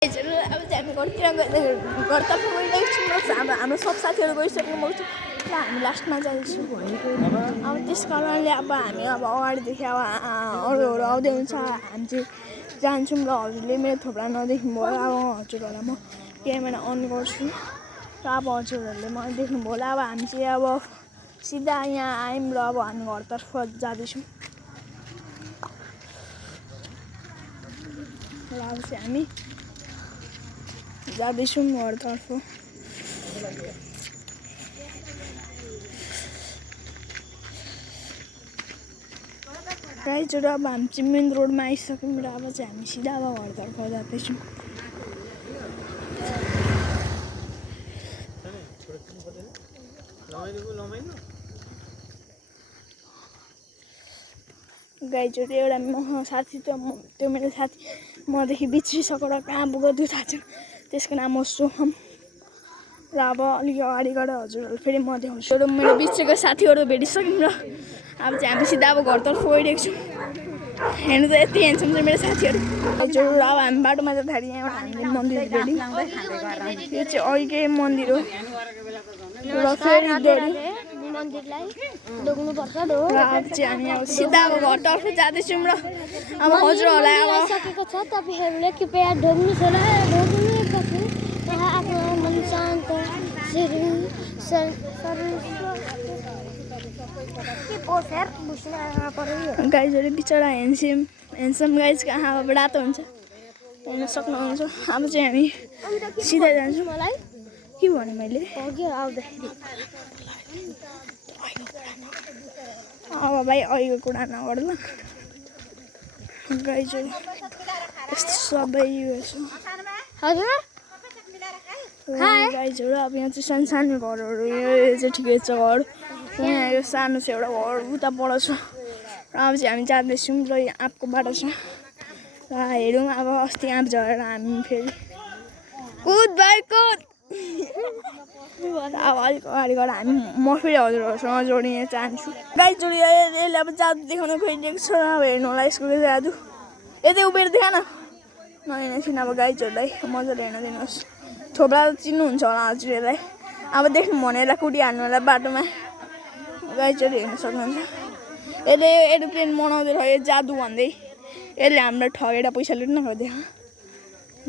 अब चाहिँ हामी घरतर्फ गइरहेको छौँ। हाम्रो सब साथीहरू गइसक्नु भएको छ र हामी लास्टमा जाँदैछौँ। अब त्यस कारणले अब हामी अब अगाडिदेखि अब अरूहरू आउँदै हुन्छ हामी चाहिँ जान्छौँ र हजुरले मेरो थोप्रा नदेख्नुभयो अब हजुरहरूलाई म क्यामेरा अन गर्छु र अब हजुरहरूले मलाई देख्नुभयो होला। अब हामी चाहिँ अब सिधा यहाँ आयौँ र अब हामी घरतर्फ जाँदैछौँ र अब चाहिँ हामी जाँदैछौँ घरतर्फ। गाइजहरू अब हामी चाहिँ मेन रोडमा आइसक्यौँ र अब चाहिँ हामी सिधा अब घरतर्फ जाँदैछौँ। गाइजहरू एउटा म साथी त्यो मेरो साथी मदेखि बिछिसकेर कहाँ पुग्यो त्यो थाहा छैन। त्यसको नाम हो सोहम र अब अलिक अगाडि गएर हजुरहरू फेरि म देखाउँछु। र मेरो बिचको साथीहरू भेटिसक्यौँ र अब चाहिँ हामी सिधा अब घरतर्फ गइरहेको छौँ। हेर्नु त यति हेर्छौँ चाहिँ मेरो साथीहरू। हजुर अब हामी बाटोमा जाँदाखेरि यहाँ हामीले मन्दिर भेट्यौँ। यो चाहिँ अहिलेकै मन्दिर हो र फेरि मन्दिरलाई डोक्नुपर्छ र अब चाहिँ हामी अब सिधा अब घरतर्फ जाँदैछौँ र अब हजुरहरूलाई अब सकेको छ तपाईँहरूले कृपया ढोग्नुहोस् होला। ढोग्नुपछि आफ्नो मन शान्त गाइजहरू बिचरा ह्यान्डसम गाइज कहाँ अब रातो हुन्छ हेर्न सक्नुहुन्छ। अब चाहिँ हामी सिधा जान्छौँ। मलाई के भने मैले आउँदाखेरि अब भाइ अहिलेको कुरा नगर्ला गाइजहरू यस्तो सबै उयो छ। हजुर गाइजहरू अब यहाँ चाहिँ सानो सानो घरहरू यो चाहिँ ठिकै छ घर। यहाँ यो सानो छ एउटा घर उता पर छ र अब चाहिँ हामी जाँदैछौँ र यहाँ आँपको बाटो छ र हेरौँ अब अस्ति आँप झरेर हामी फेरि कुद भाइ कुद। अब अलिक अगाडि गएर हामी म फेरि हजुरहरूसँग जोडिन चाहन्छु। गाइजहरू यसले अब जादु देखाउनु खोजिदिएको छ अब हेर्नु होला यसको जादु। यतै उभिएर देखा न नहेर्नेछन् अब गाइजहरूलाई मजाले हेर्न दिनुहोस्। थोप्रा चिन्नुहुन्छ होला हजुरहरूलाई अब देख्नु भने यसलाई कुटिहाल्नु होला बाटोमा। गाइजहरू हेर्न सक्नुहुन्छ यसले एरोप्लेन बनाउँदै रह्यो जादु भन्दै यसले हामीलाई ठगेर पैसा लुट्न खोज्यो।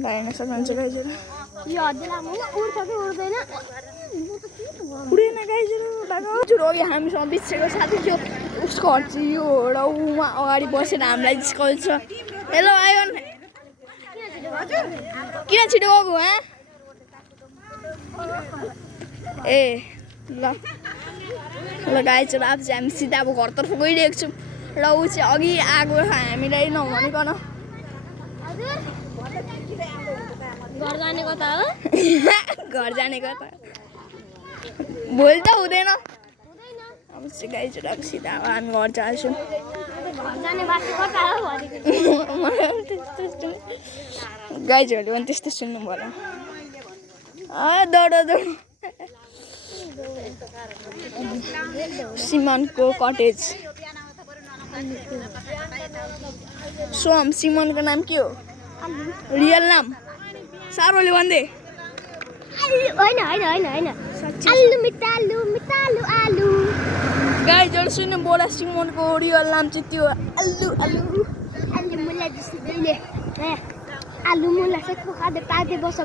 हेर्न सक्नुहुन्छ गाइजहरू उडेन गाइजहरू हजुर अघि हामीसँग बिचको साथी थियो उसको घर चाहिँ यो र उमा अगाडि बसेर हामीलाई जिस्काउँछ। हेलो आयो किन छिटो गएको हाँ ए ल ल गाइजहरू अब चाहिँ हामी सिधा अब घरतर्फ गइरहेको छौँ र ऊ चाहिँ अघि आएको हामीलाई नभनिकन घर जाने कता हो घर जाने कता भोलि त हुँदैन। अब चाहिँ गाइजहरू अब सिधा अब हामी घर जान्छौँ। गाइजहरूले पनि त्यस्तै सुन्नु पर्यो दौड दौड। सिमनको कटेज सोम सिमनको नाम के हो रियल नाम सारोले भन्दै होइन आलु मिटालु मिटालु आलु गाइजहरू सुन्नु बोला सिमनको रियल नाम चाहिँ त्यो आलु आलु आलु मुला जस्तो आलु मुला चाहिँ खाँदै पार्दै बस्छ